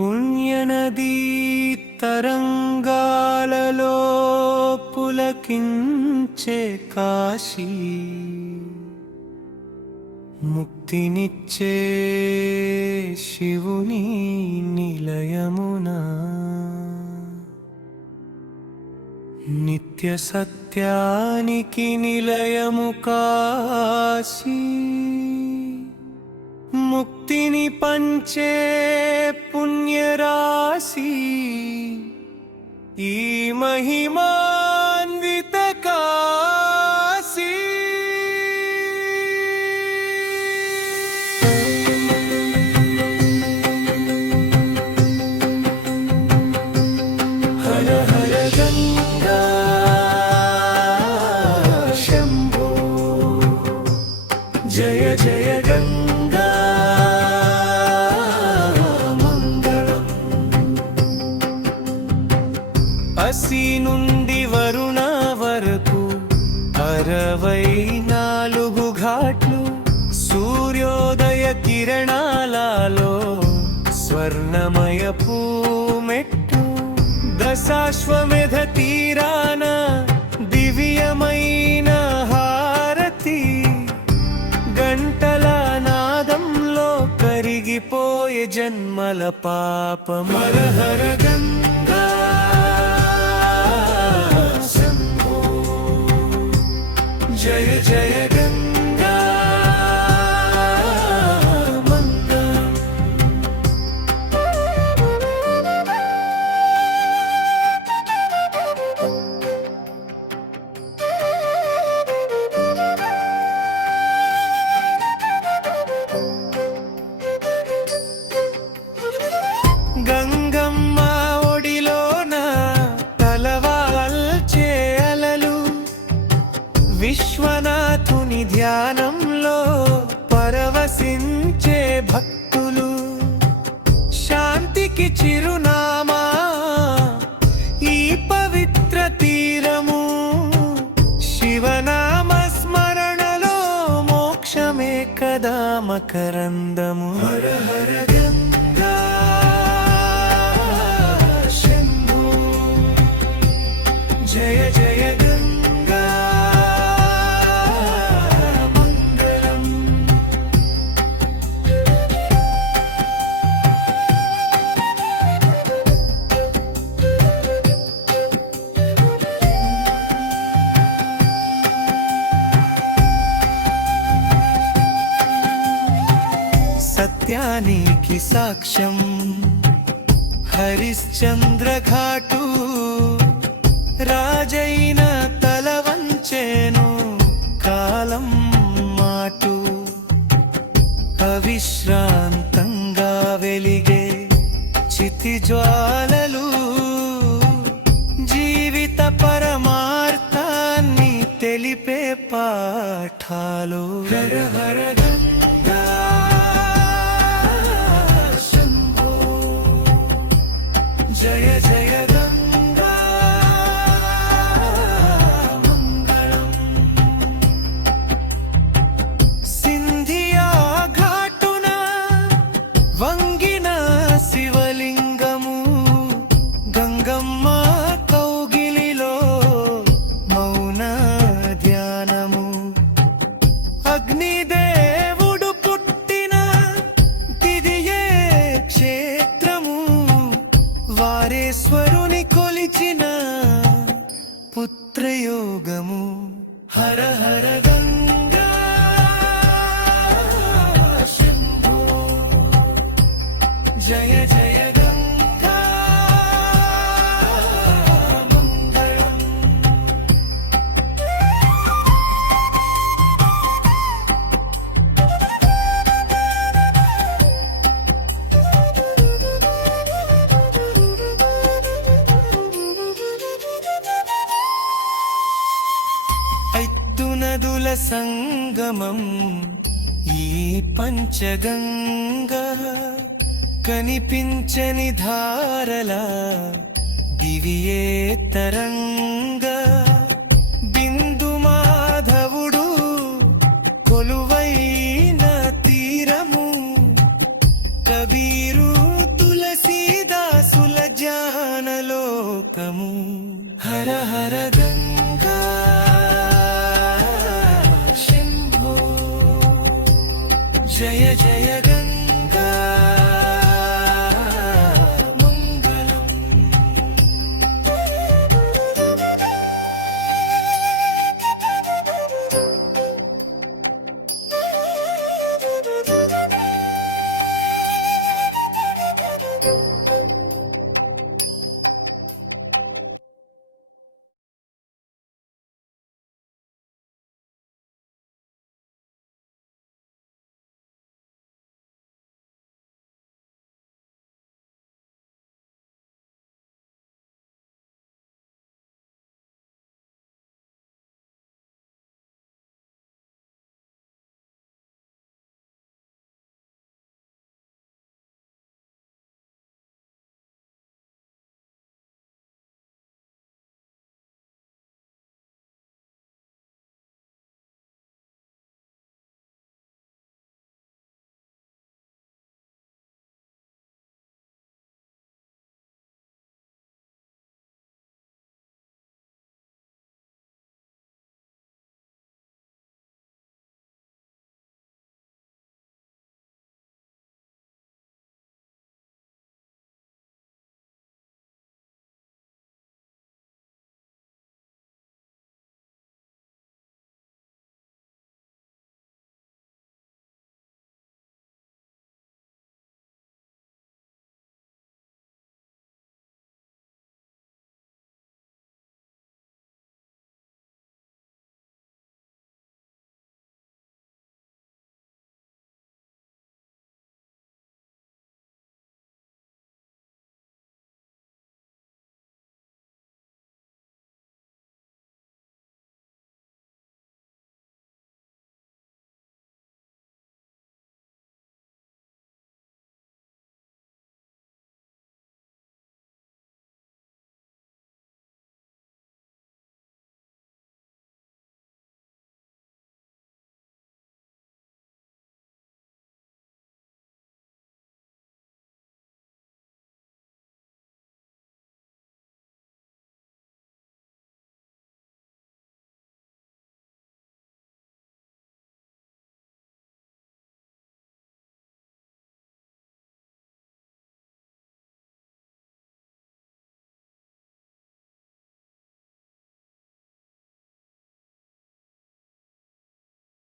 పుణ్యనదీ తరంగాలలో పులకించే కాశీ. ముక్తినిచ్చే శివుని నిలయమున. నిత్య సత్యానికి నిలయము కాశీ. ముక్తిని పంచే పుణ్యరాశి ఈ మహిమా కరిగిపోయే జన్మల పాప. మనహర గంగ नमो हर हर suction. పంచగంగ